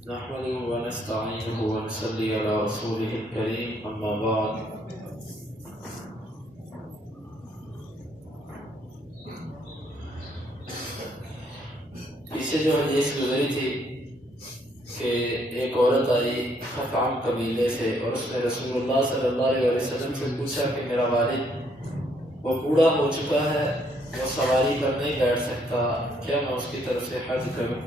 نحمده ونستعينه ونصلي على رسوله الكريم اما بعد پیچھے جو حدیث گزری تھی کہ ایک عورت آئی خثعم قبیلے سے اور اس نے رسول اللہ صلی اللہ علیہ وسلم سے پوچھا کہ میرا والد وہ بوڑھا ہو چکا ہے، وہ سواری پر نہیں بیٹھ سکتا، کیا میں اس کی طرف سے حج کروں؟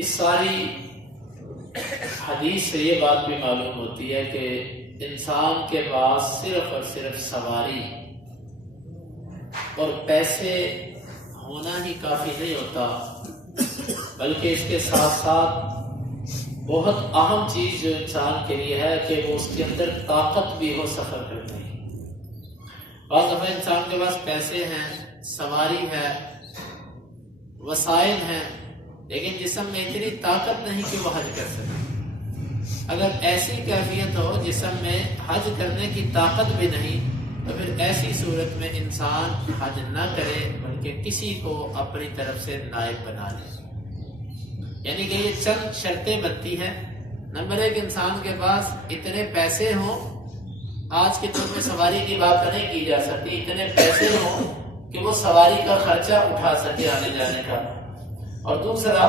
اس ساری حدیث سے یہ بات بھی معلوم ہوتی ہے کہ انسان کے پاس صرف اور صرف سواری اور پیسے ہونا ہی کافی نہیں ہوتا، بلکہ اس کے ساتھ ساتھ بہت اہم چیز جو انسان کے لیے ہے کہ وہ اس کے اندر طاقت بھی ہو سفر کرنے کی۔ بعض دفعہ انسان کے پاس پیسے ہیں، سواری ہے، وسائل ہیں، لیکن جسم میں اتنی طاقت نہیں کہ وہ حج کر سکے۔ اگر ایسی کیفیت ہو جسم میں حج کرنے کی طاقت بھی نہیں تو پھر ایسی صورت میں انسان حج نہ کرے بلکہ کسی کو اپنی طرف سے نائب بنا لے۔ یعنی کہ یہ چند شرطیں بنتی ہیں۔ نمبر ایک، انسان کے پاس اتنے پیسے ہوں، آج کے دور میں سواری کی بات نہیں کی جا سکتی، اتنے پیسے ہوں کہ وہ سواری کا خرچہ اٹھا سکے آنے جانے کا، اور دوسرا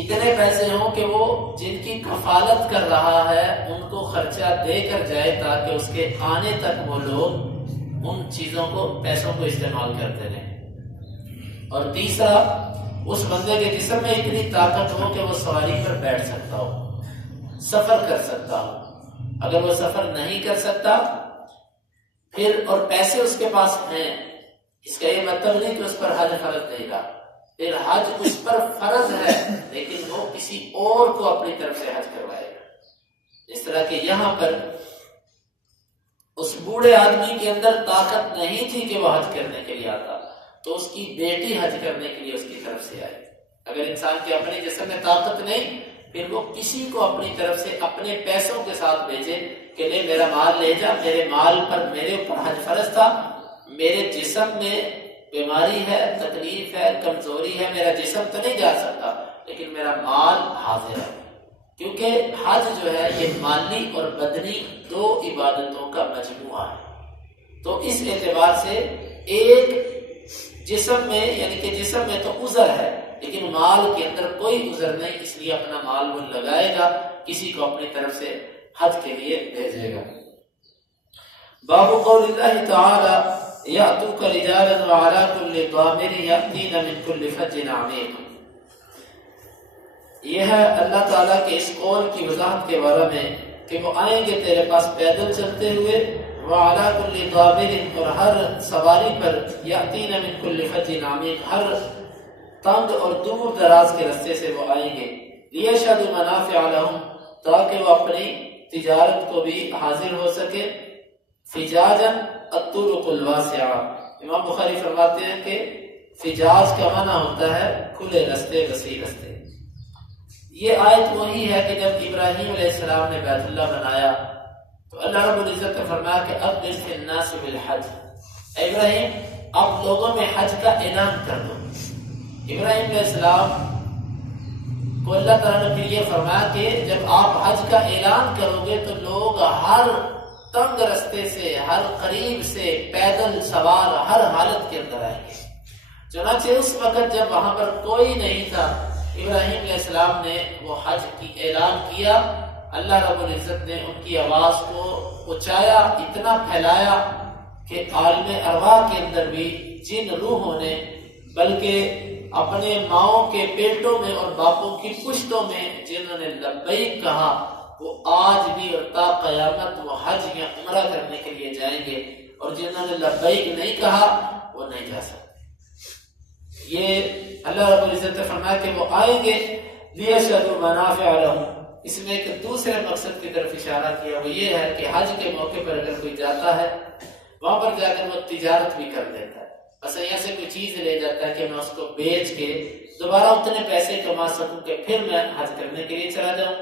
اتنے پیسے ہوں کہ وہ جن کی کفالت کر رہا ہے ان کو خرچہ دے کر جائے تاکہ اس کے آنے تک وہ لوگ ان چیزوں کو، پیسوں کو استعمال کرتے رہیں، اور تیسرا اس بندے کے جسم میں اتنی طاقت ہو کہ وہ سواری پر بیٹھ سکتا ہو، سفر کر سکتا ہو۔ اگر وہ سفر نہیں کر سکتا پھر اور پیسے اس کے پاس ہیں، اس کا یہ مطلب نہیں کہ اس پر حج فرض نہیں رہا، پھر حج اس پر فرض ہے لیکن وہ کسی اور کو اپنی طرف سے حج کروائے گا۔ اس طرح کہ یہاں پر اس بوڑھے آدمی کے اندر طاقت نہیں تھی کہ وہ حج کرنے کے لیے آتا، تو اس کی بیٹی حج کرنے کے لیے اس کی طرف سے آئی۔ اگر انسان کے اپنے جسم میں طاقت نہیں پھر وہ کسی کو اپنی طرف سے اپنے پیسوں کے ساتھ بھیجے کہ لے میرا مال لے جا، میرے مال پر میرے اوپر حج فرض تھا، میرے جسم میں بیماری ہے، تکلیف ہے، کمزوری ہے، میرا جسم تو نہیں جا سکتا لیکن میرا مال حاضر ہے، کیونکہ حج جو ہے یہ مالی اور بدنی دو عبادتوں کا مجموعہ ہے۔ تو اس اعتبار سے ایک جسم میں، یعنی کہ جسم میں تو عذر ہے لیکن مال کے اندر کوئی عذر نہیں، اس لیے اپنا مال وہ لگائے گا، کسی کو اپنی طرف سے حج کے لیے بھیجے گا۔ باب قول اللہ تعالی یأتوک رجالا وعلی کل ضامر یأتین من کل فج عمیق۔ یہ ہے اللہ تعالیٰ کے اس قول کی وضاحت کے بارے میں کہ وہ آئیں گے تیرے پاس پیدل چلتے ہوئے، وعلی کل ضامر، اور ہر سواری پر، یأتین من کل فج عمیق، ہر تنگ اور دور دراز کے رستے سے وہ آئیں گے، لیشہدوا منافع لہم، تاکہ وہ اپنی تجارت کو بھی حاضر ہو سکے، فجاجا الطرق الواسعہ۔ امام بخاری فرماتے ہیں کہ فجاج کا معنی ہوتا ہے کھلے رستے، وسیع رستے۔ یہ آیت وہی ہے کہ جب ابراہیم علیہ السلام نے بیت اللہ بنایا تو اللہ رب العزت نے فرمایا کہ اذن فی الناس بالحج، ابراہیم اب لوگوں میں حج کا اعلان کر دو۔ ابراہیم علیہ السلام کو اللہ تعالیٰ نے پھر یہ فرمایا کہ جب آپ حج کا اعلان کرو گے تو لوگ ہر تنگ رستے سے، ہر قریب سے، پیدل سوار، ہر حالت کے اندر آئیں گے۔ چنانچہ اس وقت جب وہاں پر کوئی نہیں تھا، ابراہیم علیہ السلام نے وہ حج کی اعلان کیا، اللہ رب العزت نے ان کی آواز کو اونچایا، اتنا پھیلایا کہ عالم ارواح کے اندر بھی جن روحوں نے، بلکہ اپنے ماؤں کے پیٹوں میں اور باپوں کی پشتوں میں جنہوں نے لبیک کہا، وہ آج بھی اور تا قیامت وہ حج یا عمرہ کرنے کے لیے جائیں گے، اور جنہوں نے لبیک نہیں کہا وہ نہیں جا سکتے۔ یہ اللہ رب العزت نے فرمایا کہ وہ آئیں گے، لیشہدوا منافع لہم۔ اس میں ایک دوسرے مقصد کی طرف اشارہ کیا، وہ یہ ہے کہ حج کے موقع پر اگر کوئی جاتا ہے وہاں پر جا کر وہ تجارت بھی کر دیتا ہے، بس یہاں سے کوئی چیز لے جاتا ہے کہ میں اس کو بیچ کے دوبارہ اتنے پیسے کما سکوں کہ پھر میں حج کرنے کے لیے چلا جاؤں،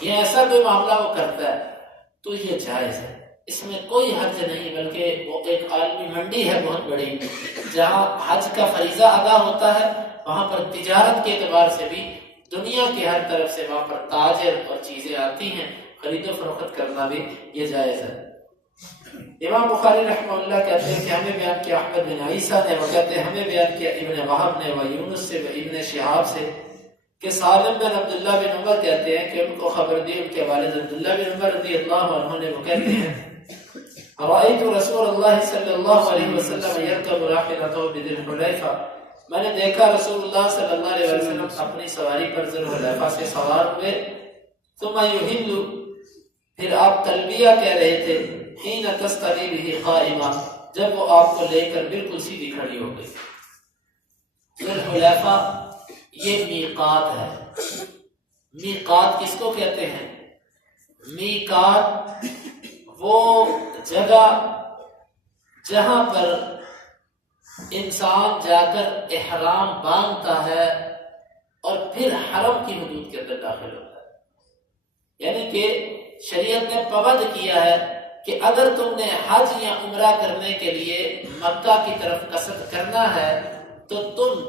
یہ ایسا کوئی معاملہ وہ کرتا ہے تو یہ جائز ہے، اس میں کوئی حرج نہیں، بلکہ وہ ایک عالمی منڈی ہے بہت بڑی، جہاں حج کا فریضہ ادا ہوتا ہے وہاں پر تجارت کے اعتبار سے بھی دنیا کے ہر طرف سے وہاں پر تاجر اور چیزیں آتی ہیں، خرید و فروخت کرنا بھی یہ جائز ہے۔ امام بخاری رحمہ اللہ کہتے ہیں کہ ہمیں بیان کیا احمد بن عیسیٰ نے، وہ کہتے ہیں ہمیں بیان کیا ابن وہب نے، و یونس سے، و ابن شہاب سے، کہ سالم بن عبداللہ بن عمر کہتے ہیں کہ ان کو خبر دی ان کے والد عبداللہ بن عمر رضی اللہ عنہ نے، وہ کہتے ہیں رأیت رسول اللہ صلی اللہ علیہ وسلم یرکب راحلتہ بذی الحلیفہ، میں نے دیکھا رسول اللہ صلی اللہ علیہ وسلم اپنی سواری پر ذی الحلیفہ سے سوار ہوئے، ثم یحل، پھر آپ تلبیہ کہہ رہے تھے، حین تستوی بہ قائمہ، جب وہ آپ کو لے کر بالکل سیدھی کھڑی ہو گئی۔ ذی الحلیفہ یہ میقات ہے۔ میقات کس کو کہتے ہیں؟ میقات وہ جگہ جہاں پر انسان جا کر احرام باندھتا ہے اور پھر حرم کی حدود کے اندر داخل ہوتا ہے، یعنی کہ شریعت نے پابند کیا ہے کہ اگر تم نے حج یا عمرہ کرنے کے لیے مکہ کی طرف قصد کرنا ہے تو تم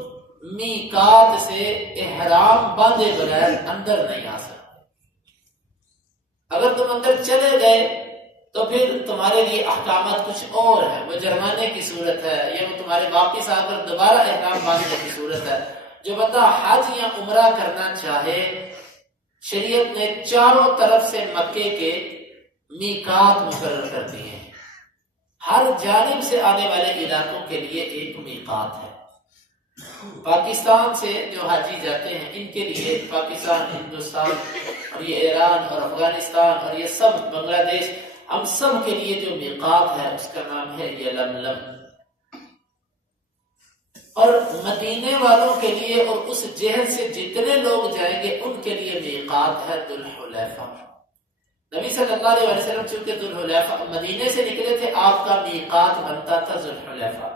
میقات سے احرام باندھے بغیر اندر نہیں آ سکتے۔ اگر تم اندر چلے گئے تو پھر تمہارے لیے احکامات کچھ اور ہیں، وہ جرمانے کی صورت ہے، یا وہ تمہارے واپس آ کر دوبارہ احرام باندھنے کی صورت ہے۔ جو بندہ حج یا عمرہ کرنا چاہے، شریعت نے چاروں طرف سے مکے کے میقات مقرر کر دیے ہیں۔ ہر جانب سے آنے والے علاقوں کے لیے ایک میقات ہے۔ پاکستان سے جو حاجی جاتے ہیں ان کے لیے پاکستان، ہندوستان اور یہ ایران اور افغانستان اور یہ سب بنگلہ دیش، ہم سب کے لیے جو میقات ہے اس کا نام ہے یلملم۔ اور مدینے والوں کے لیے اور اس جہت سے جتنے لوگ جائیں گے ان کے لیے میقات ہے ذو الحلیفہ۔ نبی صلی اللہ علیہ وسلم چونکہ ذو الحلیفہ مدینے سے نکلے تھے، آپ کا میقات بنتا تھا ذو الحلیفہ،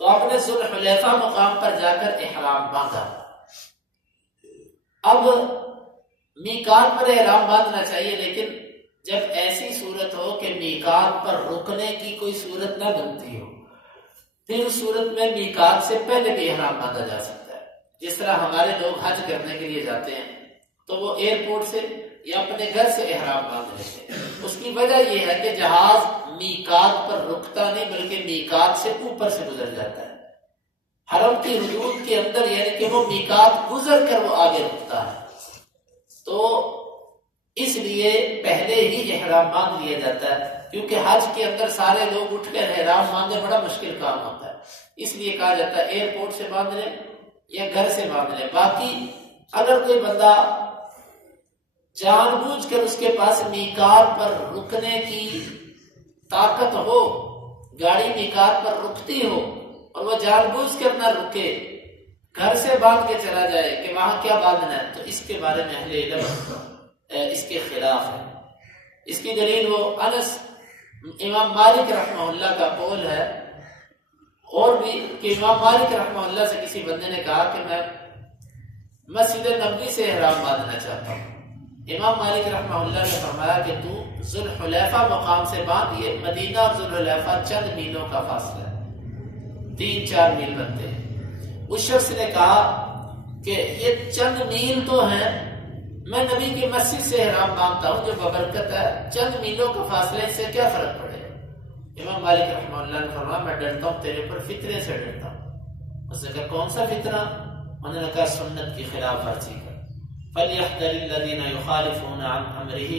تو آپ نے ذو الحلیفہ مقام پر جا کر احرام باندھا۔ اب میقات پر احرام باندھنا چاہیے، لیکن جب ایسی صورت ہو کہ میقات پر رکنے کی کوئی صورت نہ بنتی ہو، پھر اس صورت میں میقات سے پہلے بھی احرام باندھا جا سکتا ہے۔ جس طرح ہمارے لوگ حج کرنے کے لیے جاتے ہیں تو وہ ایئرپورٹ سے یا اپنے گھر سے احرام باندھ لیتے ہیں۔ اس کی وجہ یہ ہے کہ جہاز میقات پر رکتا نہیں بلکہ میقات سے اوپر سے گزر جاتا ہے، حرم کی حدود کے اندر، یعنی کہ وہ میقات گزر کر وہ آگے رکتا ہے، تو اس لیے پہلے ہی احرام باندھ لیا جاتا ہے، کیونکہ حج کے اندر سارے لوگ اٹھ کر احرام باندھنا بڑا مشکل کام ہوتا ہے، اس لیے کہا جاتا ہے ایئرپورٹ سے باندھ لیں یا گھر سے باندھ لیں۔ باقی اگر کوئی بندہ جان بوجھ کر اس کے پاس میقات پر رکنے کی طاقت ہو، گاڑی میقات پر رکتی ہو اور وہ جان بوجھ کر نہ رکے، گھر سے باندھ کے چلا جائے کہ وہاں کیا باندھنا ہے، تو اس کے بارے میں اہل علم اس کے خلاف ہے۔ اس کی دلیل وہ انس امام مالک رحمہ اللہ کا قول ہے، اور بھی کہ امام مالک رحمہ اللہ سے کسی بندے نے کہا کہ میں مسجد نبوی سے احرام باندھنا چاہتا ہوں۔ امام مالک رحمہ اللہ نے فرمایا کہ تو ذو الحلیفہ مقام سے باندھ، یہ مدینہ اور ذو الحلیفہ چند میلوں کا فاصلہ ہے، 3-4 میل بنتے ہیں۔ اس شخص نے کہا کہ یہ چند میل تو ہیں، میں نبی کی مسجد سے احرام باندھتا ہوں جو ببرکت ہے، چند میلوں کا فاصلے سے کیا فرق پڑے؟ امام مالک رحمہ اللہ نے فرمایا میں ڈرتا ہوں تیرے پر فتنے سے ڈرتا ہوں۔ اس نے کہا کون سا فتنہ؟ انہوں نے کہا سنت کی خلاف ورزی کا۔ فَلْيَحْذَرِ الَّذِينَ يُخَالِفُونَ عَنْ أَمْرِهِ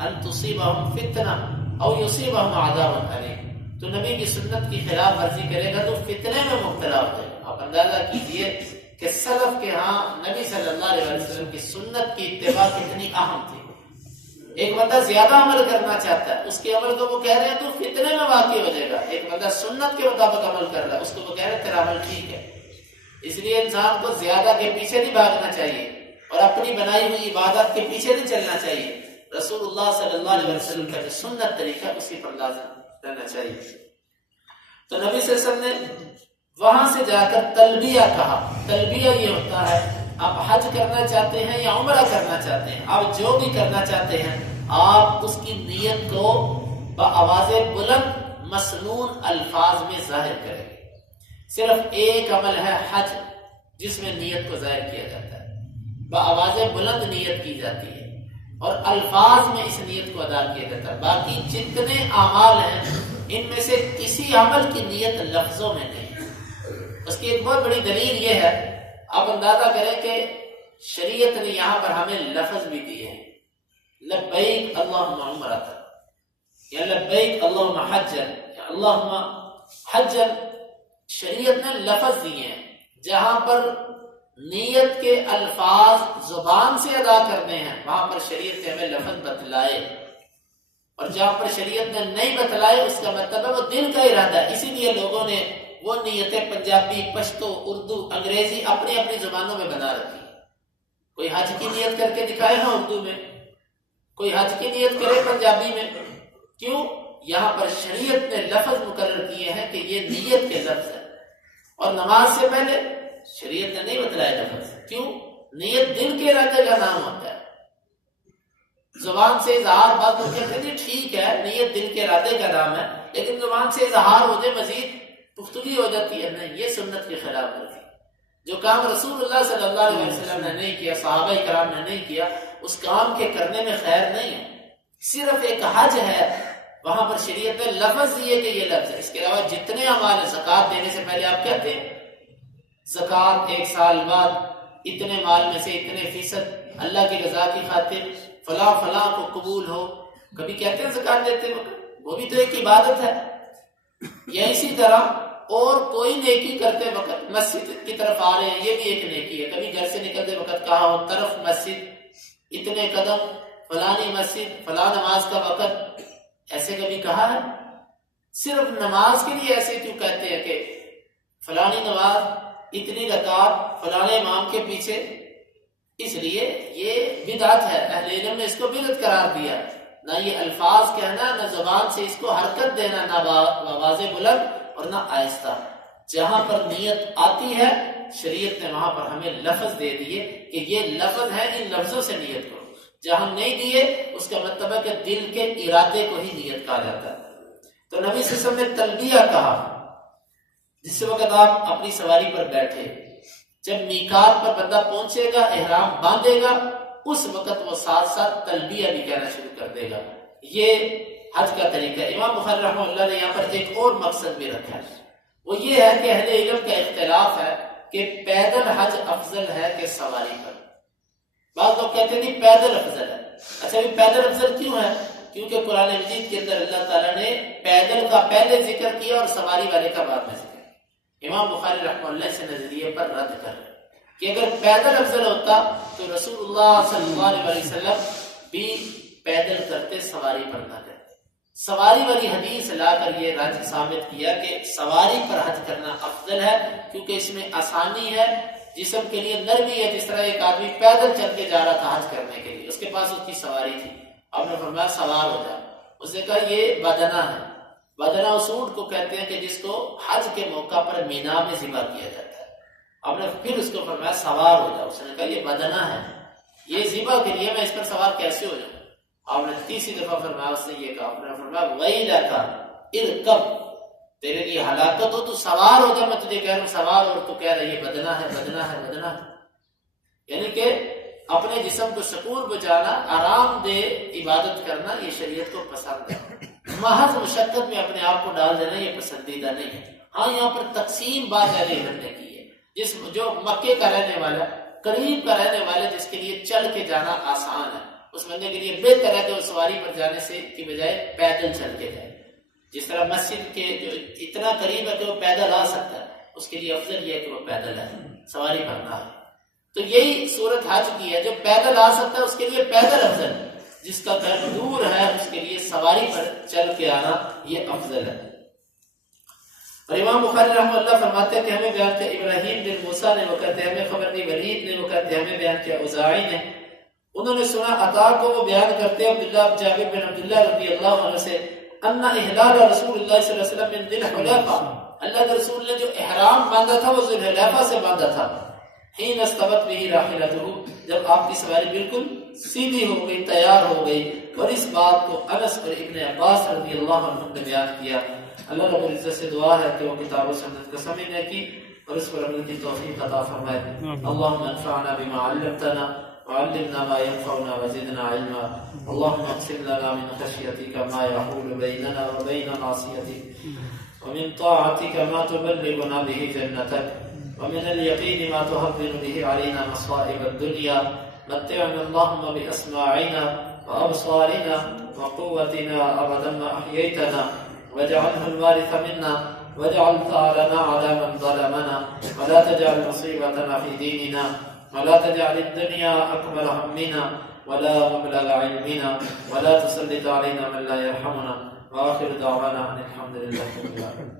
أَن تُصِيبَهُمْ فِتْنَةٌ أَوْ يُصِيبَهُمْ عَذَابٌ أَلِيمٌ۔ تو نبی کی سنت کی خلاف ورزی کرے گا تو فتنے میں مبتلا ہو جائے گا۔ آپ اندازہ کیجئے کہ سلف کے ہاں نبی صلی اللہ علیہ وسلم کی سنت کی اتباع کتنی اہم تھی۔ ایک بندہ زیادہ عمل کرنا چاہتا ہے، اس کے عمل کو وہ کہہ رہے ہیں تو فتنے میں واقع ہو جائے گا۔ ایک بندہ سنت کے مطابق عمل کر رہا ہے، اس کو وہ کہہ رہے ہیں تیرا عمل ٹھیک ہے۔ اس لیے انسان کو زیادہ کے پیچھے نہیں بھاگنا چاہیے اور اپنی بنائی ہوئی عبادت کے پیچھے نہیں چلنا چاہیے۔ رسول اللہ صلی اللہ علیہ وسلم کا جو سنت طریقہ اسی پر لازم رہنا چاہیے۔ تو نبی صلی اللہ علیہ وسلم نے وہاں سے جا کر تلبیہ کہا۔ تلبیہ یہ ہوتا ہے آپ حج کرنا چاہتے ہیں یا عمرہ کرنا چاہتے ہیں، آپ جو بھی کرنا چاہتے ہیں، آپ اس کی نیت کو بآواز بلند مسنون الفاظ میں ظاہر کریں گے۔ صرف ایک عمل ہے حج، جس میں نیت کو ظاہر کیا جاتا ہے، بآواز بلند نیت کی جاتی ہے اور الفاظ میں اس نیت کو ادا کیا جاتا ہے۔ باقی جتنے اعمال ہیں ان میں سے کسی عمل کی نیت لفظوں میں نہیں ہے۔ اس کی ایک بہت بڑی دلیل یہ ہے، آپ اندازہ کریں کہ شریعت نے یہاں پر ہمیں لفظ بھی دیے ہیں، لبیک اللہم عمرۃ یا لبیک اللہم حجن یا اللہم حجن۔ شریعت نے لفظ دیے ہیں، جہاں پر نیت کے الفاظ زبان سے ادا کرنے ہیں وہاں پر شریعت نے ہمیں لفظ بتلائے، اور جہاں پر شریعت نے نہیں بتلائے اس کا مطلب ہے وہ دل کا ارادہ ہے۔ اسی لیے لوگوں نے وہ نیتیں پنجابی، پشتو، اردو، انگریزی اپنی اپنی زبانوں میں بنا رکھی۔ کوئی حج کی نیت کر کے دکھائے نا اردو میں، کوئی حج کی نیت کرے پنجابی میں، کیوں؟ یہاں پر شریعت نے لفظ مقرر کیے ہیں کہ یہ نیت کے لفظ ہے، اور نماز سے پہلے شریعت نے نہیں بتلایا لفظ، کیوں؟ نیت دل کے ارادے کا نام ہوتا ہے۔ زبان سے اظہار، بعض لوگ کہتے ہیں ٹھیک ہے نیت دل کے ارادے کا نام ہے، لیکن زبان سے اظہار ہو جائے مزید پختگی ہو جاتی ہے، نہیں، یہ سنت کے خلاف ورزی۔ جو کام رسول اللہ صلی اللہ علیہ وسلم نے نہیں کیا، صحابہ کرام نے نہیں کیا، اس کام کے کرنے میں خیر نہیں ہے۔ صرف ایک حج ہے، وہاں پر شریعت نے لفظ دیے کہ یہ لفظ ہے۔ اس کے علاوہ جتنے اعمال ہیں، زکوٰۃ دینے سے پہلے آپ کہتے ہیں زکوٰۃ 1 سال بعد اتنے مال میں سے اتنے فیصد اللہ کی رضا کی خاطر فلاں فلاں کو قبول ہو، کبھی کہتے ہیں زکوٰۃ دیتے وقت؟ وہ بھی تو ایک عبادت ہے۔ یا اسی طرح اور کوئی نیکی کرتے وقت مسجد کی طرف آ رہے ہیں، یہ بھی ایک نیکی ہے۔ کبھی گھر سے نکلتے وقت کہا ہو طرف مسجد، اتنے قدم، فلانی مسجد، فلاں نماز کا وقت، ایسے کبھی کہا ہے؟ صرف نماز کے لیے ایسے کیوں کہتے ہیں کہ فلانی نماز اتنی رکعت فلانے امام کے پیچھے؟ اس لیے یہ بدعت ہے، اہل علم نے اس کو بدعت قرار دیا۔ نہ یہ الفاظ کہنا، نہ زبان سے اس کو حرکت دینا، نہ آواز بلند اور نہ آہستہ۔ جہاں پر نیت آتی ہے شریعت نے وہاں پر ہمیں لفظ دے دیے کہ یہ لفظ ہے، ان لفظوں سے نیت کرو۔ جہاں نہیں دیے اس کا مطلب ہے کہ دل کے ارادے کو ہی نیت کہا جاتا ہے۔ تو نبی صلی اللہ علیہ وسلم نے تلبیہ کہا جس وقت آپ اپنی سواری پر بیٹھے، جب میقات پر بندہ پہنچے گا، احرام باندھے گا، اس وقت وہ ساتھ ساتھ تلبیہ بھی کہنا شروع کر دے گا۔ یہ حج کا طریقہ ہے۔ امام بخاری رحمہ اللہ نے یہاں پر ایک اور مقصد بھی رکھا ہے، وہ یہ ہے کہ اہل علم کا اختلاف ہے کہ پیدل حج افضل ہے کہ سواری پر۔ بعض لوگ کہتے ہیں نہیں پیدل افضل ہے۔ اچھا بھی پیدل افضل کیوں ہے؟ کیونکہ قرآن مجید کے اندر اللہ تعالیٰ نے پیدل کا پہلے ذکر کیا اور سواری والے کا بعد میں ذکر کیا۔ امام بخاری رحمہ اللہ سے نظریے پر رد کر رہے کہ اگر پیدل افضل ہوتا تو رسول اللہ صلی اللہ علیہ وسلم بھی پیدل کرتے، سواری پر نہ کرتے۔ سواری والی حدیث لا کر یہ رد ثابت کیا کہ سواری پر حج کرنا افضل ہے، کیونکہ اس میں آسانی ہے، جسم کے لیے نرمی ہے۔ جس طرح ایک آدمی پیدل چل کے جا رہا تھا حج کرنے کے لیے، اس کے پاس اس کی سواری تھی، آپ نے فرمایا سوار ہو جا۔ اس نے کہا یہ بدنہ ہے۔ بدنہ اس اونٹ کو کہتے ہیں کہ جس کو حج کے موقع پر مینا میں ذبح کیا جاتا ہے۔ آپ نے پھر اس کو فرمایا سوار ہو جا۔ اس نے کہا یہ بدنہ ہے، یہ ذبح کے لیے، میں اس پر سوار کیسے ہو جاؤں؟ آپ نے تیسری دفعہ فرمایا، اس نے یہ کہا، آپ نے فرمایا ویلک ارکب، تیرے لیے ہلاکت ہو، تو سوار ہو جا۔ میں تجھے کہہ رہا ہوں سوار، اور تو کہہ رہا ہے یہ بدنہ ہے، بدنہ ہے، بدنہ ہے۔ یعنی کہ اپنے جسم کو سکون پہنچانا، آرام دہ عبادت کرنا، یہ شریعت کو پسند ہے۔ محض مشقت میں اپنے آپ کو ڈال دینا یہ پسندیدہ نہیں ہے۔ ہاں یہاں پر تقسیم بات اہل علم نے کی ہے، جو مکے کا رہنے والا، قریب کا رہنے والا، جس کے لیے چل کے جانا آسان ہے، اس بندے کے لیے بہتر ہے کہ وہ سواری پر جانے سے کی بجائے پیدل چل کے جائے۔ جس طرح مسجد کے جو اتنا قریب ہے کہ وہ پیدل آ سکتا ہے، اس کے لیے افضل یہ ہے کہ وہ پیدل ہے، سواری پر نہ ہے۔ تو یہی صورت حج کی ہے، جو پیدل آ سکتا ہے اس کے لیے پیدل افضل ہے، جس کا گھر دور ہے اس کے لیے سواری پر چل کے آنا یہ افضل ہے۔ اور امام بخاری رحمہ اللہ فرماتے ہیں کہ ہمیں بیان کیا ابراہیم بن موسیٰ نے، وہ کہتے ہیں ہمیں خبر دی ولید نے، وہ کہتے ہیں ہمیں بیان کیا اوزاعی نے، انہوں نے سنا عطا کو، وہ بیان کرتے ہیں عبداللہ جابر بن عبداللہ رضی اللہ عنہ سے، ان احلال رسول اللہ صلی اللہ علیہ وسلم من ذی الحلیفہ، اللہ کے رسول نے جو احرام باندھا تھا وہ ذی الحلیفہ سے باندھا تھا، حین استوت به راحلته، جب آپ کی سواری بالکل سیدھی ہو گئی، تیار ہو گئی۔ اور اس بات کو انس اور ابن عباس رضی اللہ عنہ نے بیان کیا۔ اللہ رب العزت سے دعا ہے کہ وہ کتاب و سنت کو سمجھنے کی اور اس پر عمل کی توفیق عطا فرمائے. اللهم انفعنا بما علمتنا وعلمنا ما ينفعنا وزدنا علما. اللهم اقسم لنا من خشيتك ما يحول بيننا وبين معصيتك ومن طاعتك ما تبلغنا به جنتك ومن اليقين ما تهون به علينا مصائب الدنيا. متعنا اللهم بأسماعنا وأبصارنا وقوتنا أبدا ما أحييتنا واجعله الوارث منا واجعل ثارنا على من ظلمنا ولا تجعل مصيبتنا في ديننا ولا تجعل الدنيا أكبر همنا ولا مبلغ علمنا ولا تسلط علينا من لا يرحمنا. وآخر دعوانا أن الحمد لله رب العالمين.